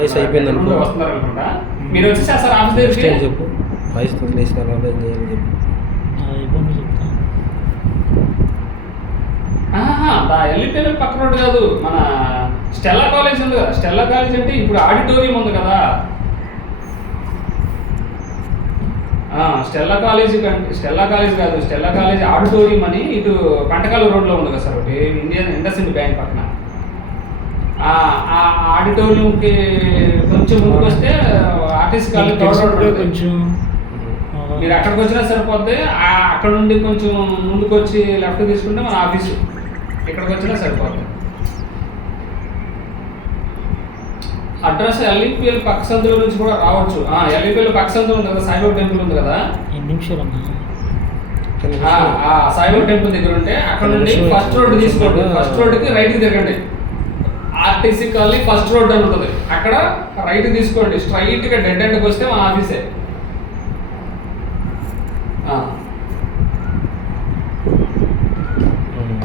Voice అయిపోయింది అనుకో. వస్తున్నారు అనుకుంటా. మీరు వచ్చేసారు సార్ ఆఫీస్ నెక్స్ట్ టైం దగ్గరికి. చెప్పు వాయిస్ వదిలేసిన తర్వాత ఏం చేయాలి చెప్పు. ఇబ్బంది చెప్తా. ఎల్లిపల్లి పక్క రోడ్డు కాదు, మన స్టెల్లా కాలేజ్ ఉంది కదా. స్టెల్లా కాలేజ్ అంటే ఇప్పుడు ఆడిటోరియం ఉంది కదా. స్టెల్లా కాలేజ్ కాదు, స్టెల్లా కాలేజ్ ఆడిటోరియం అని ఇటు పంటకాల రోడ్లో ఉంది కదా సార్ ఒకటి, ఇండస్ఇండ్ బ్యాంక్ పక్కన. ఆ ఆడిటోరియంకి కొంచెం ముందుకు వస్తే ఆర్టీసీ కాలేజ్ కొంచెం మీరు అక్కడికి వచ్చినా సరిపోద్ది. అక్కడ నుండి కొంచెం ముందుకు వచ్చి లెఫ్ట్ తీసుకుంటే మన ఆఫీసు, ఇక్కడికి వచ్చినా సరిపోద్ది. అడ్రస్ ఎల్ఈపిఎల్ పక్క సందులో నుంచి కూడా రావచ్చు. ఎల్ఈపిఎల్ పక్క సందులో ఉంది కదా, సాయిబాబా టెంపుల్ ఉంది కదా. సాయిబాబా టెంపుల్ దగ్గర ఉంటే అక్కడ నుండి ఫస్ట్ రోడ్ తీసుకోండి. ఫస్ట్ రోడ్కి రైట్కి తిరగండి. ఆర్టీసీ కాలనీ ఫస్ట్ రోడ్ అని ఉంటుంది, అక్కడ రైట్ తీసుకోండి. స్ట్రైట్గా డెడ్ ఎండ్కి వస్తే మా ఆఫీసే.